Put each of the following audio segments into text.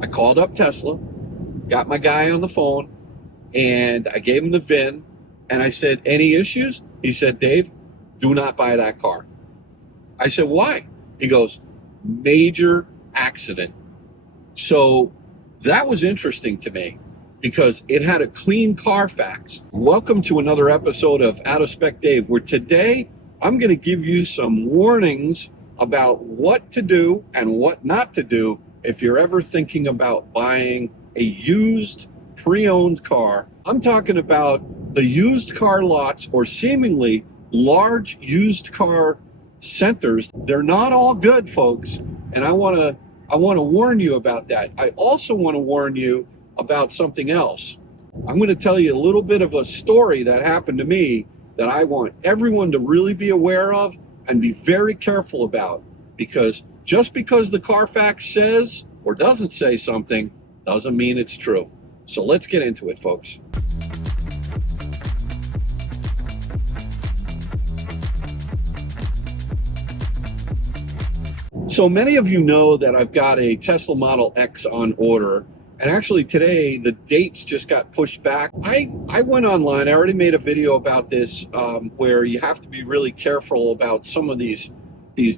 I called up Tesla, got my guy on the phone, and I gave him the VIN, and I said, any issues? He said, Dave, do not buy that car. I said, why? He goes, major accident. So that was interesting to me because it had a clean CARFAX. Welcome to another episode of Out of Spec Dave, where today I'm going to give you some warnings about what to do and what not to do if you're ever thinking about buying a used pre-owned car. I'm talking about the used car lots or seemingly large used car centers. They're not all good, folks, and I want to warn you about that. I also want to warn you about something else. I'm going to tell you a little bit of a story that happened to me that I want everyone to really be aware of and be very careful about, because just because the CARFAX says or doesn't say something doesn't mean it's true. So let's get into it, folks. So many of you know that I've got a Tesla Model X on order, and actually today the dates just got pushed back. I went online, I already made a video about this, where you have to be really careful about some of these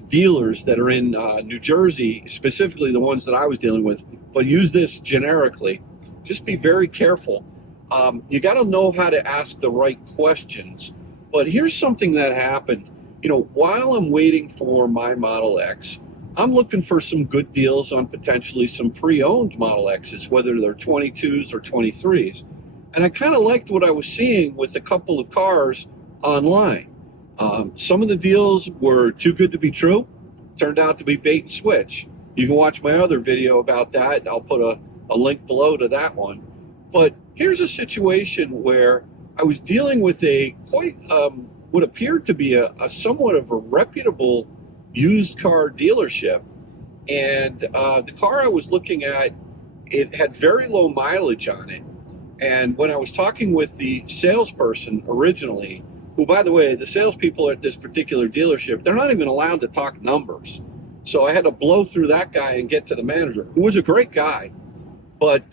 dealers that are in New Jersey, specifically the ones that I was dealing with, but use this generically. Just be very careful. You got to know how to ask the right questions. But here's something that happened. While I'm waiting for my Model X, I'm looking for some good deals on potentially some pre-owned Model X's, whether they're 22s or 23s. And I kind of liked what I was seeing with a couple of cars online. Some of the deals were too good to be true, turned out to be bait and switch. You can watch my other video about that. I'll put a link below to that one. But here's a situation where I was dealing with a quite, what appeared to be a somewhat of a reputable used car dealership, and the car I was looking at, it had very low mileage on it. And when I was talking with the salesperson originally, who, by the way, the salespeople at this particular dealership, they're not even allowed to talk numbers, so I had to blow through that guy and get to the manager, who was a great guy. But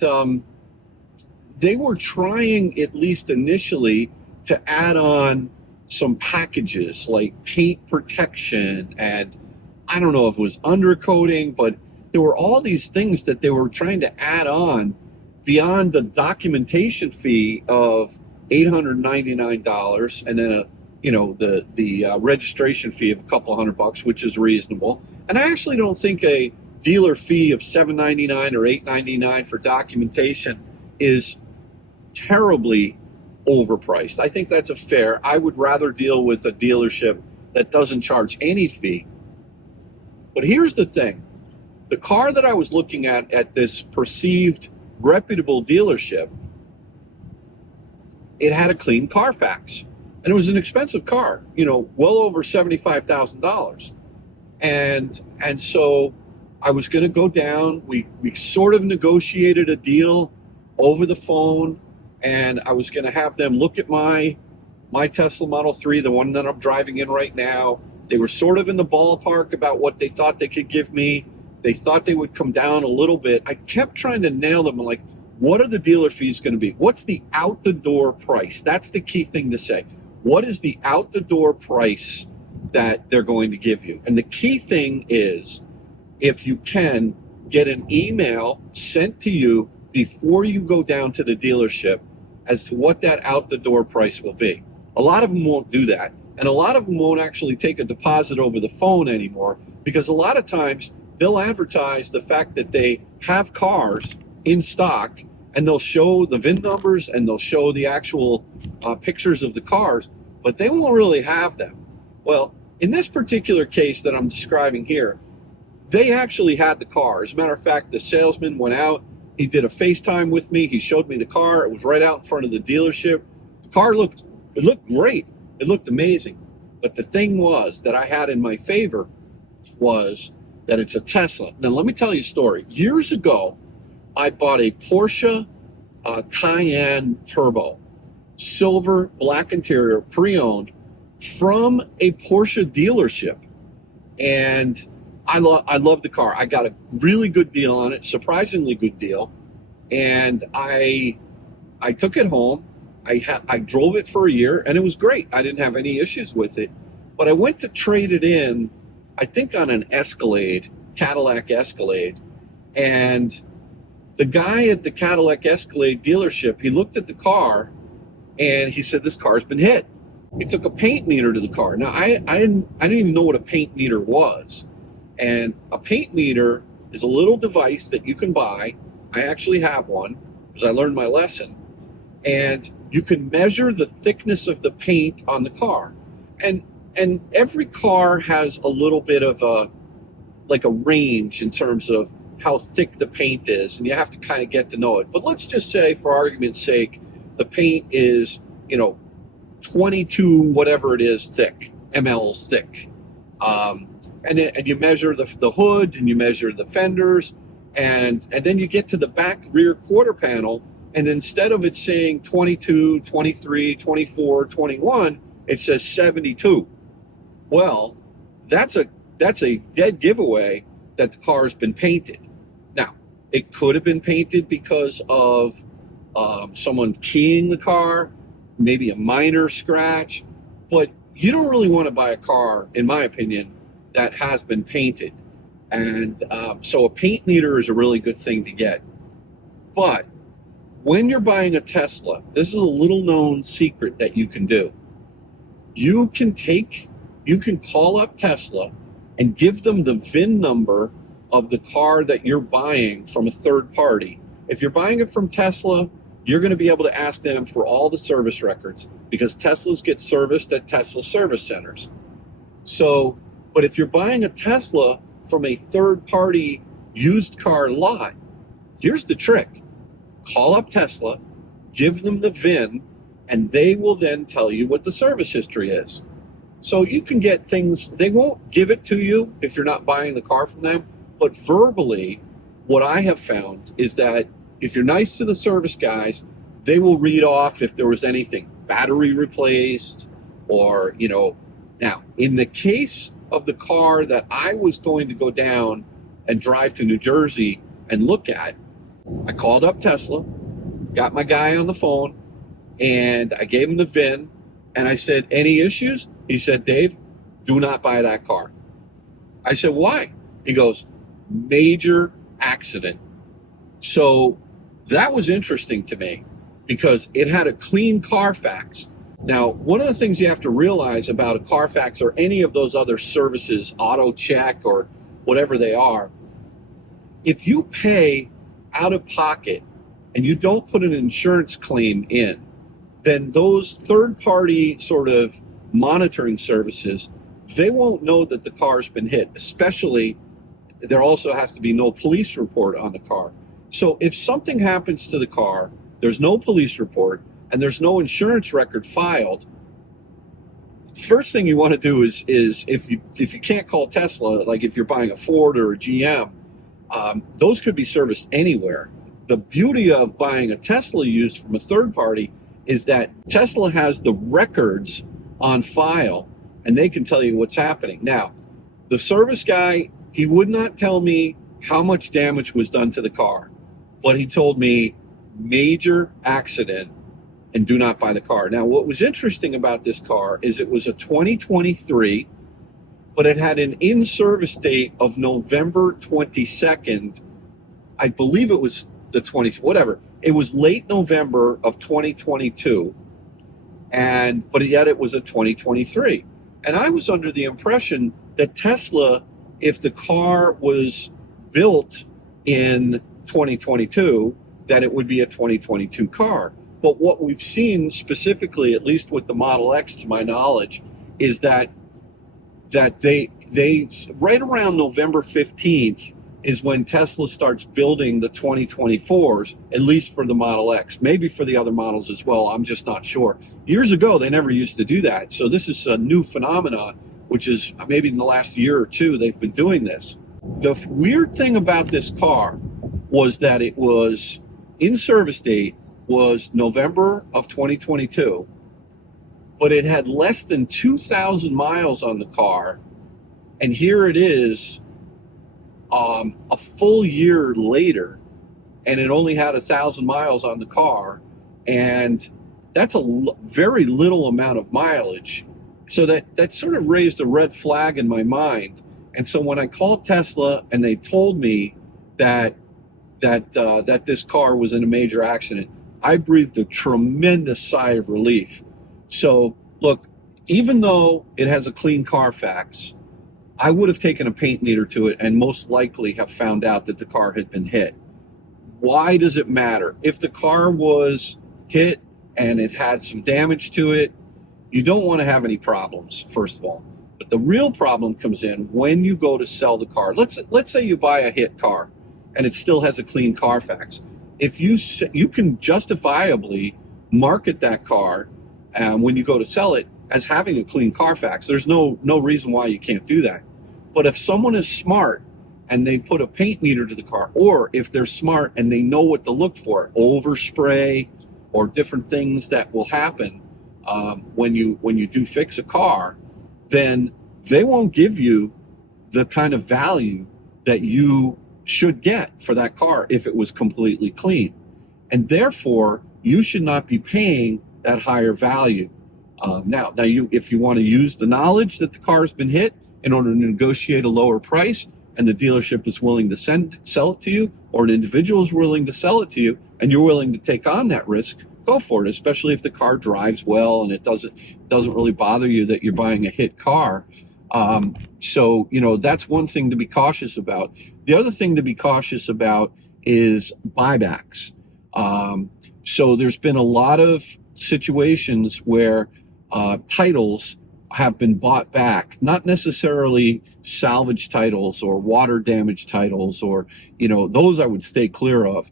they were trying, at least initially, to add on some packages like paint protection, and I don't know if it was undercoating, but there were all these things that they were trying to add on beyond the documentation fee of $899, and then the registration fee of a couple $100, which is reasonable. And I actually don't think a dealer fee of $799 or $899 for documentation is terribly overpriced. I think that's a fair. I would rather deal with a dealership that doesn't charge any fee. But here's the thing. The car that I was looking at this perceived reputable dealership, it had a clean CARFAX. And it was an expensive car, well over $75,000. And so I was going to go down. We sort of negotiated a deal over the phone, and I was going to have them look at my Tesla Model 3, the one that I'm driving in right now. They were sort of in the ballpark about what they thought they could give me. They thought they would come down a little bit. I kept trying to nail them, like, what are the dealer fees going to be? What's the out-the-door price? That's the key thing to say. What is the out-the-door price that they're going to give you? And the key thing is, if you can, get an email sent to you before you go down to the dealership as to what that out-the-door price will be. A lot of them won't do that. And a lot of them won't actually take a deposit over the phone anymore, because a lot of times they'll advertise the fact that they have cars in stock, and they'll show the VIN numbers and they'll show the actual pictures of the cars, but they won't really have them. Well, in this particular case that I'm describing here, they actually had the car. As a matter of fact, the salesman went out, he did a FaceTime with me, he showed me the car, it was right out in front of the dealership. The car looked great, it looked amazing. But the thing was that I had in my favor was that it's a Tesla. Now let me tell you a story. Years ago, I bought a Porsche Cayenne Turbo, silver, black interior, pre-owned, from a Porsche dealership. And I love the car. I got a really good deal on it, surprisingly good deal, and I took it home. I drove it for a year, and it was great. I didn't have any issues with it, but I went to trade it in, I think on an Escalade, Cadillac Escalade, and the guy at the Cadillac Escalade dealership, he looked at the car, and he said, "This car's been hit." He took a paint meter to the car. Now, I didn't even know what a paint meter was. And a paint meter is a little device that you can buy. I actually have one because I learned my lesson. And you can measure the thickness of the paint on the car. And every car has a little bit of a range in terms of how thick the paint is, and you have to kind of get to know it. But let's just say, for argument's sake, the paint is, 22 whatever it is thick, mLs thick. And you measure the hood, and you measure the fenders, and then you get to the back rear quarter panel, and instead of it saying 22, 23, 24, 21, it says 72. Well, that's a dead giveaway that the car has been painted. Now, it could have been painted because of someone keying the car, maybe a minor scratch, but you don't really want to buy a car, in my opinion, that has been painted. And so a paint meter is a really good thing to get. But when you're buying a Tesla, this is a little known secret that you can do. You can call up Tesla and give them the VIN number of the car that you're buying from a third party. If you're buying it from Tesla, you're going to be able to ask them for all the service records, because Teslas get serviced at Tesla service centers. So, but if you're buying a Tesla from a third-party used car lot, here's the trick. Call up Tesla, give them the VIN, and they will then tell you what the service history is. So you can get things, they won't give it to you if you're not buying the car from them, but verbally, what I have found is that if you're nice to the service guys, they will read off if there was anything, battery replaced, or, now, in the case of the car that I was going to go down and drive to New Jersey and look at, I called up Tesla, got my guy on the phone, and I gave him the VIN, and I said, "Any issues?" He said, "Dave, do not buy that car." I said, "Why?" He goes, "Major accident." So that was interesting to me because it had a clean CARFAX. Now, one of the things you have to realize about a CARFAX or any of those other services, auto check or whatever they are, if you pay out of pocket and you don't put an insurance claim in, then those third-party sort of monitoring services, they won't know that the car's been hit. Especially, there also has to be no police report on the car. So if something happens to the car, there's no police report, and there's no insurance record filed, first thing you want to do is if you can't call Tesla, like if you're buying a Ford or a GM, those could be serviced anywhere. The beauty of buying a Tesla used from a third party is that Tesla has the records on file, and they can tell you what's happening. Now, the service guy, he would not tell me how much damage was done to the car, but he told me major accident and do not buy the car. Now, what was interesting about this car is it was a 2023, but it had an in-service date of November 22nd. I believe it was the 20th, whatever. It was late November of 2022, but yet it was a 2023. And I was under the impression that Tesla, if the car was built in 2022, that it would be a 2022 car. But what we've seen specifically, at least with the Model X to my knowledge, is that they right around November 15th is when Tesla starts building the 2024s, at least for the Model X, maybe for the other models as well. I'm just not sure. Years ago, they never used to do that. So this is a new phenomenon, which is maybe in the last year or two, they've been doing this. The weird thing about this car was that it was in service date was November of 2022, but it had less than 2,000 miles on the car. And here it is a full year later, and it only had 1,000 miles on the car, and that's a very little amount of mileage. So that sort of raised a red flag in my mind. And so when I called Tesla and they told me that this car was in a major accident, I breathed a tremendous sigh of relief. So look, even though it has a clean CARFAX, I would have taken a paint meter to it and most likely have found out that the car had been hit. Why does it matter? If the car was hit and it had some damage to it, you don't want to have any problems, first of all. But the real problem comes in when you go to sell the car. Let's say you buy a hit car and it still has a clean CARFAX. If you can justifiably market that car when you go to sell it as having a clean CARFAX. There's no reason why you can't do that. But if someone is smart and they put a paint meter to the car, or if they're smart and they know what to look for, overspray or different things that will happen when you do fix a car, then they won't give you the kind of value that you should get for that car if it was completely clean. And therefore, you should not be paying that higher value. Now, if you want to use the knowledge that the car has been hit in order to negotiate a lower price, and the dealership is willing to sell it to you, or an individual is willing to sell it to you, and you're willing to take on that risk, go for it, especially if the car drives well and it doesn't really bother you that you're buying a hit car. So, that's one thing to be cautious about. The other thing to be cautious about is buybacks. So there's been a lot of situations where titles have been bought back, not necessarily salvage titles or water damage titles, or those I would stay clear of,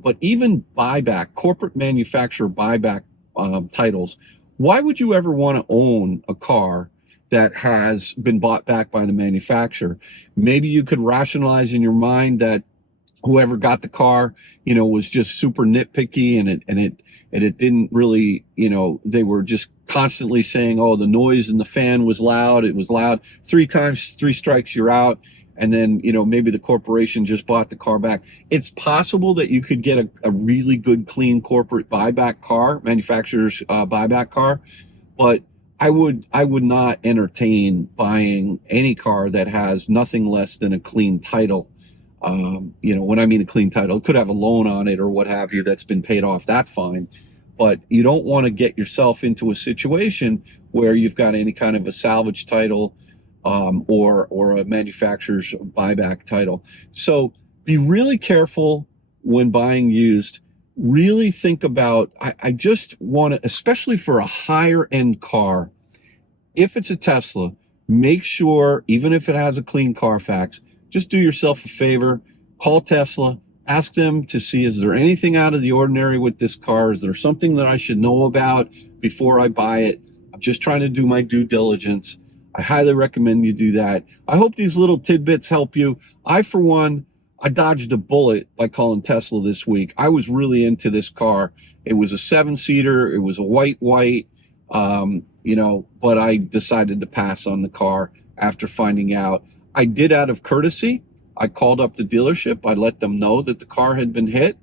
but even buyback, corporate manufacturer buyback titles. Why would you ever want to own a car that has been bought back by the manufacturer? Maybe you could rationalize in your mind that whoever got the car, was just super nitpicky, and it didn't really, they were just constantly saying, oh, the noise in the fan was loud. It was loud 3 times, 3 strikes, you're out. And then, maybe the corporation just bought the car back. It's possible that you could get a really good, clean corporate buyback car, manufacturer's buyback car. But I would not entertain buying any car that has nothing less than a clean title. When I mean a clean title, it could have a loan on it or what have you that's been paid off. That's fine. But you don't want to get yourself into a situation where you've got any kind of a salvage title or a manufacturer's buyback title. So be really careful when buying used. Really think about, I just want to, especially for a higher end car, if it's a Tesla, make sure, even if it has a clean CARFAX, just do yourself a favor, call Tesla, ask them to see, is there anything out of the ordinary with this car? Is there something that I should know about before I buy it? I'm just trying to do my due diligence. I highly recommend you do that. I hope these little tidbits help you. For one, I dodged a bullet by calling Tesla this week. I was really into this car. It was a 7-seater. It was a white, but I decided to pass on the car after finding out. I did out of courtesy. I called up the dealership. I let them know that the car had been hit.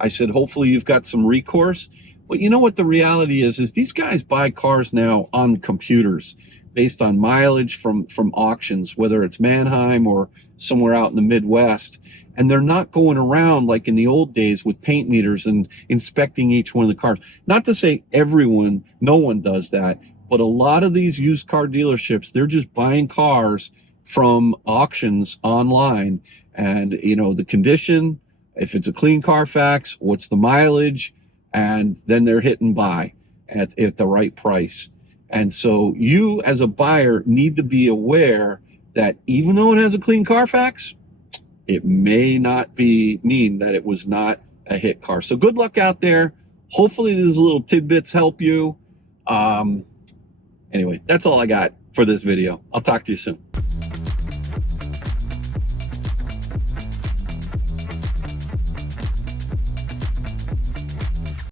I said, hopefully you've got some recourse. But you know what the reality is these guys buy cars now on computers based on mileage from auctions, whether it's Mannheim or somewhere out in the Midwest. And they're not going around like in the old days with paint meters and inspecting each one of the cars. Not to say no one does that, but a lot of these used car dealerships, they're just buying cars from auctions online, and the condition, if it's a clean CARFAX, what's the mileage, and then they're hit and buy at the right price. And so you as a buyer need to be aware that even though it has a clean CARFAX, it may not mean that it was not a hit car. So good luck out there. Hopefully these little tidbits help you. Anyway, that's all I got for this video. I'll talk to you soon.